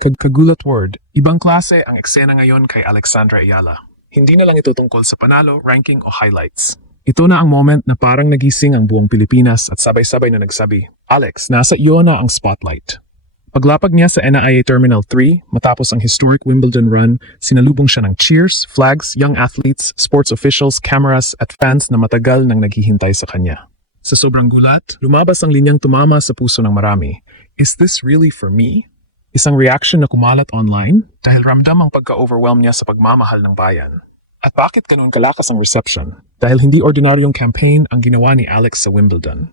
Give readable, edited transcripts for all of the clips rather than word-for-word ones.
Kagulat word, ibang klase ang eksena ngayon kay Alexandra Ayala. Hindi na lang ito tungkol sa panalo, ranking o highlights. Ito na ang moment na parang nagising ang buong Pilipinas at sabay-sabay na nagsabi, Alex, nasa iyo na ang spotlight. Paglapag niya sa NIA Terminal 3, matapos ang historic Wimbledon run, sinalubong siya ng cheers, flags, young athletes, sports officials, cameras at fans na matagal nang naghihintay sa kanya. Sa sobrang gulat, lumabas ang linyang tumama sa puso ng marami. Is this really for me? Isang reaction na kumalat online dahil ramdam ang pagka-overwhelm niya sa pagmamahal ng bayan. At bakit ganun kalakas ang reception? Dahil hindi ordinaryong campaign ang ginawa ni Alex sa Wimbledon.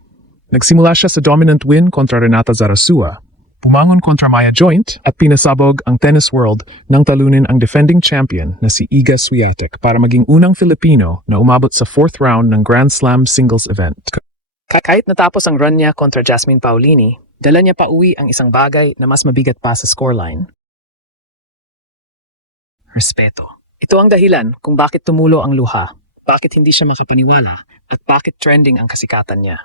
Nagsimula siya sa dominant win kontra Renata Zarazua, pumangon kontra Maya Joint at pinasabog ang tennis world nang talunin ang defending champion na si Iga Swiatek para maging unang Filipino na umabot sa 4th round ng Grand Slam singles event. Kahit natapos ang run niya kontra Jasmine Paolini, dala niya pa uwi ang isang bagay na mas mabigat pa sa scoreline. Respeto. Ito ang dahilan kung bakit tumulo ang luha, bakit hindi siya makapaniwala, at bakit trending ang kasikatan niya.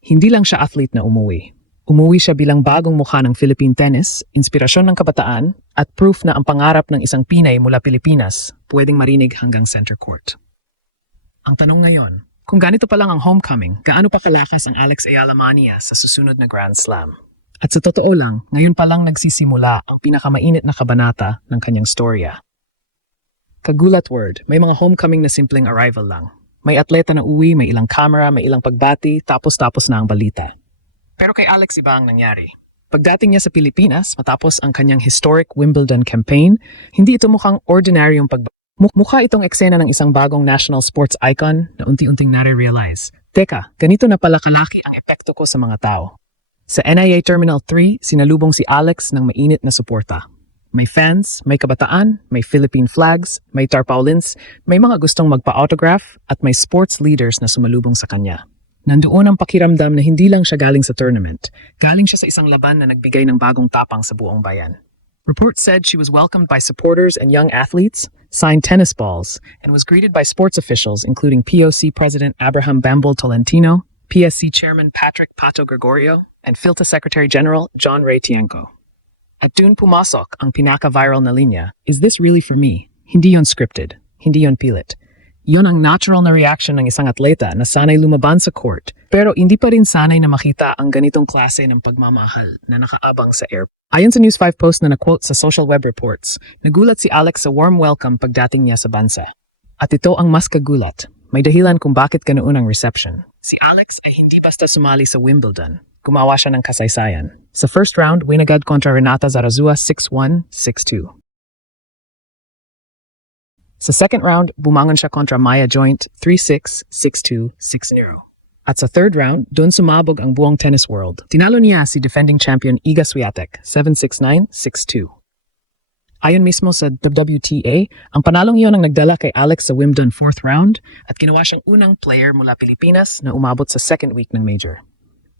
Hindi lang siya athlete na umuwi. Umuwi siya bilang bagong mukha ng Philippine tennis, inspirasyon ng kabataan, at proof na ang pangarap ng isang Pinay mula Pilipinas pwedeng marinig hanggang center court. Ang tanong ngayon, kung ganito pa lang ang homecoming, gaano pa kalakas ang Alex Ayala mania sa susunod na Grand Slam? At sa totoo lang, ngayon pa lang nagsisimula ang pinakamainit na kabanata ng kanyang storya. Kagulat word, may mga homecoming na simpleng arrival lang. May atleta na uwi, may ilang camera, may ilang pagbati, tapos na ang balita. Pero kay Alex iba ang nangyari. Pagdating niya sa Pilipinas, matapos ang kanyang historic Wimbledon campaign, hindi ito mukhang ordinaryong Mukha itong eksena ng isang bagong national sports icon na unti-unting nare-realize. Teka, ganito na pala kalaki ang epekto ko sa mga tao. Sa NIA Terminal 3, sinalubong si Alex ng mainit na suporta. May fans, may kabataan, may Philippine flags, may tarpaulins, may mga gustong magpa-autograph at may sports leaders na sumalubong sa kanya. Nandoon ang pakiramdam na hindi lang siya galing sa tournament. Galing siya sa isang laban na nagbigay ng bagong tapang sa buong bayan. Reports said she was welcomed by supporters and young athletes, signed tennis balls, and was greeted by sports officials including POC President Abraham Bambol Tolentino, PSC Chairman Patrick Pato Gregorio, and PhilTA Secretary General John Ray Tienco. At dun pumasok ang pinaka-viral na linya, is this really for me? Hindi yon scripted, hindi yon pilit. Yon ang natural na reaction ng isang atleta na sanay lumaban sa court, pero hindi pa rin sanay na makita ang ganitong klase ng pagmamahal na nakaabang sa airport. Ayon sa News 5 post na na-quote sa social web reports, nagulat si Alex sa warm welcome pagdating niya sa bansa. At ito ang mas kagulat. May dahilan kung bakit ganoon ang reception. Si Alex ay hindi basta sumali sa Wimbledon. Gumawa siya ng kasaysayan. Sa first round, win agad kontra Renata Zarazua 6-1, 6-2. Sa second round, bumangon siya kontra Maya Joint 3-6, 6-2, 6-0. At sa third round, doon sumabog ang buong tennis world. Tinalo niya si defending champion Iga Swiatek 7-6-9, 6-2. Ayon mismo sa WTA, ang panalong iyon ang nagdala kay Alex sa Wimbledon 4th round at ginawa siyang unang player mula Pilipinas na umabot sa second week ng major.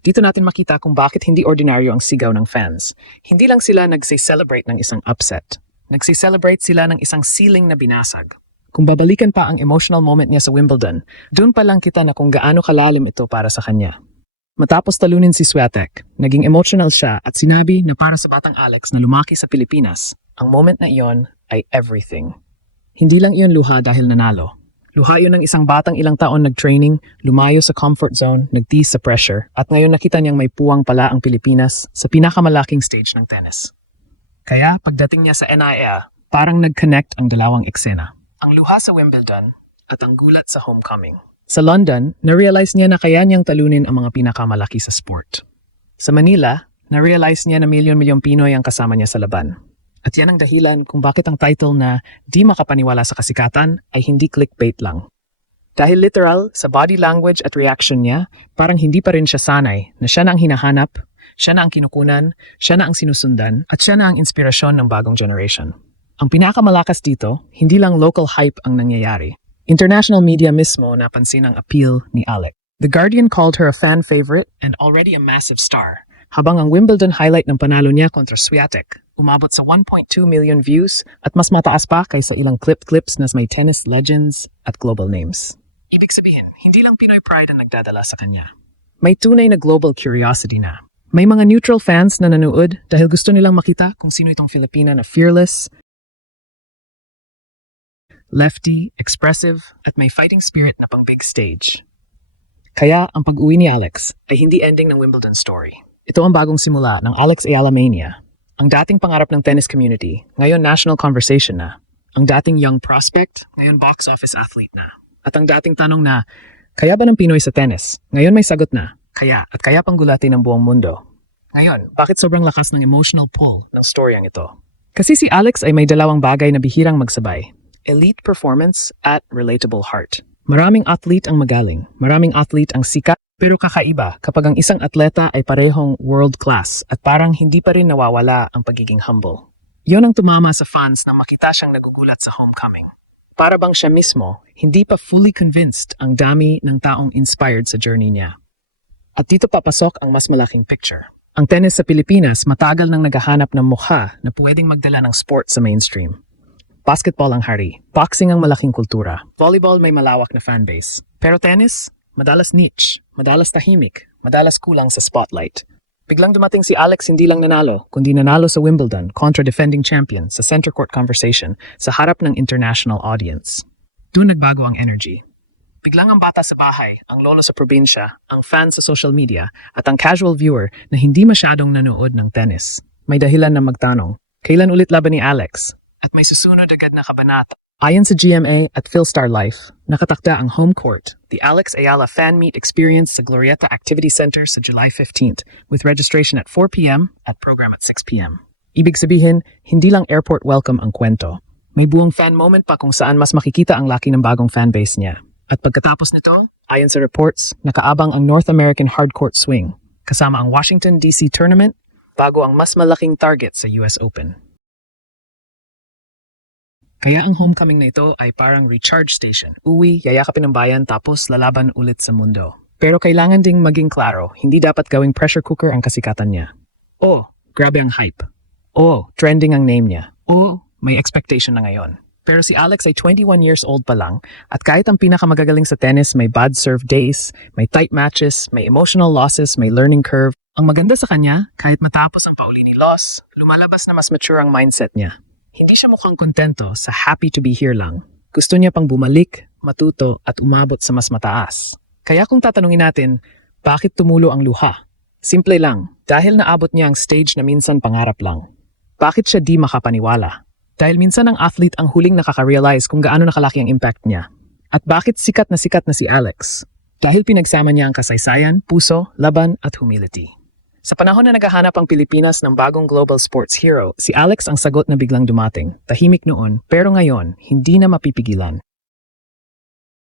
Dito natin makita kung bakit hindi ordinaryo ang sigaw ng fans. Hindi lang sila nagsi-celebrate ng isang upset. Nagsi-celebrate sila ng isang ceiling na binasag. Kung babalikan pa ang emotional moment niya sa Wimbledon, doon pa lang kita na kung gaano kalalim ito para sa kanya. Matapos talunin si Swiatek, naging emotional siya at sinabi na para sa batang Alex na lumaki sa Pilipinas, ang moment na iyon ay everything. Hindi lang iyon luha dahil nanalo. Luha iyon ng isang batang ilang taon nag-training, lumayo sa comfort zone, nagtiis sa pressure, at ngayon nakita niyang may puwang pala ang Pilipinas sa pinakamalaking stage ng tennis. Kaya pagdating niya sa NIA, parang nag-connect ang dalawang eksena. Ang luha sa Wimbledon at ang gulat sa homecoming. Sa London, na-realize niya na kaya niyang talunin ang mga pinakamalaki sa sport. Sa Manila, na-realize niya na milyon-milyong Pinoy ang kasama niya sa laban. At yan ang dahilan kung bakit ang title na Di Makapaniwala sa Kasikatan ay hindi clickbait lang. Dahil literal, sa body language at reaction niya, parang hindi pa rin siya sanay na siya na ang hinahanap, siya na ang kinukunan, siya na ang sinusundan, at siya na ang inspirasyon ng bagong generation. Ang pinakamalakas dito, hindi lang local hype ang nangyayari. International media mismo napansin ang appeal ni Alex. The Guardian called her a fan favorite and already a massive star. Habang ang Wimbledon highlight ng panalo niya kontra Swiatek, umabot sa 1.2 million views at mas mataas pa kaysa ilang clips na may tennis legends at global names. Ibig sabihin, hindi lang Pinoy pride ang nagdadala sa kanya. May tunay na global curiosity na. May mga neutral fans na nanood dahil gusto nilang makita kung sino itong Filipina na fearless, lefty, expressive, at may fighting spirit na pang big stage. Kaya ang pag-uwi ni Alex ay hindi ending ng Wimbledon story. Ito ang bagong simula ng Alex Ayala Mania. Ang dating pangarap ng tennis community, ngayon national conversation na. Ang dating young prospect, ngayon box office athlete na. At ang dating tanong na, kaya ba ng Pinoy sa tennis? Ngayon may sagot na, kaya at kaya pang gulatin ng buong mundo. Ngayon, bakit sobrang lakas ng emotional pull ng storyang ito? Kasi si Alex ay may dalawang bagay na bihirang magsabay. Elite performance at relatable heart. Maraming athlete ang magaling, maraming athlete ang sikat, pero kakaiba kapag ang isang atleta ay parehong world class at parang hindi pa rin nawawala ang pagiging humble. Yon ang tumama sa fans nang makita siyang nagugulat sa homecoming. Para bang siya mismo, hindi pa fully convinced ang dami ng taong inspired sa journey niya. At dito papasok ang mas malaking picture. Ang tennis sa Pilipinas matagal nang naghahanap ng mukha na pwedeng magdala ng sport sa mainstream. Basketball ang hari, boxing ang malaking kultura, volleyball may malawak na fanbase. Pero tennis, madalas niche, madalas tahimik, madalas kulang sa spotlight. Biglang dumating si Alex hindi lang nanalo, kundi nanalo sa Wimbledon kontra defending champion sa center court conversation sa harap ng international audience. Doon nagbago ang energy. Biglang ang bata sa bahay, ang lolo sa probinsya, ang fan sa social media, at ang casual viewer na hindi masyadong nanood ng tennis. May dahilan na magtanong, kailan ulit laban ni Alex? At may susunod agad na kabanata. Ayon sa GMA at Philstar Life, nakatakda ang home court, the Alex Ayala Fan Meet Experience sa Glorieta Activity Center sa July 15th, with registration at 4 p.m. at program at 6 p.m. Ibig sabihin, hindi lang airport welcome ang kwento. May buong fan moment pa kung saan mas makikita ang laki ng bagong fanbase niya. At pagkatapos nito, ayon sa reports, nakaabang ang North American Hardcourt Swing, kasama ang Washington DC Tournament, bago ang mas malaking target sa US Open. Kaya ang homecoming na ito ay parang recharge station. Uwi, yayakapin ng bayan tapos lalaban ulit sa mundo. Pero kailangan ding maging klaro, hindi dapat gawing pressure cooker ang kasikatan niya. Oh, grabe ang hype. Oh, trending ang name niya. Oh, may expectation na ngayon. Pero si Alex ay 21 years old pa lang at kahit ang pinakamagagaling sa tennis may bad serve days, may tight matches, may emotional losses, may learning curve. Ang maganda sa kanya, kahit matapos ang paulini loss, lumalabas na mas mature ang mindset niya. Hindi siya mukhang kontento sa happy to be here lang. Gusto niya pang bumalik, matuto at umabot sa mas mataas. Kaya kung tatanungin natin, bakit tumulo ang luha? Simple lang, dahil naabot niya ang stage na minsan pangarap lang. Bakit siya di makapaniwala? Dahil minsan ang athlete ang huling nakaka-realize kung gaano nakalaki ang impact niya. At bakit sikat na si Alex? Dahil pinagsama niya ang kasaysayan, puso, laban at humility. Sa panahon na naghahanap ang Pilipinas ng bagong global sports hero, si Alex ang sagot na biglang dumating. Tahimik noon, pero ngayon, hindi na mapipigilan.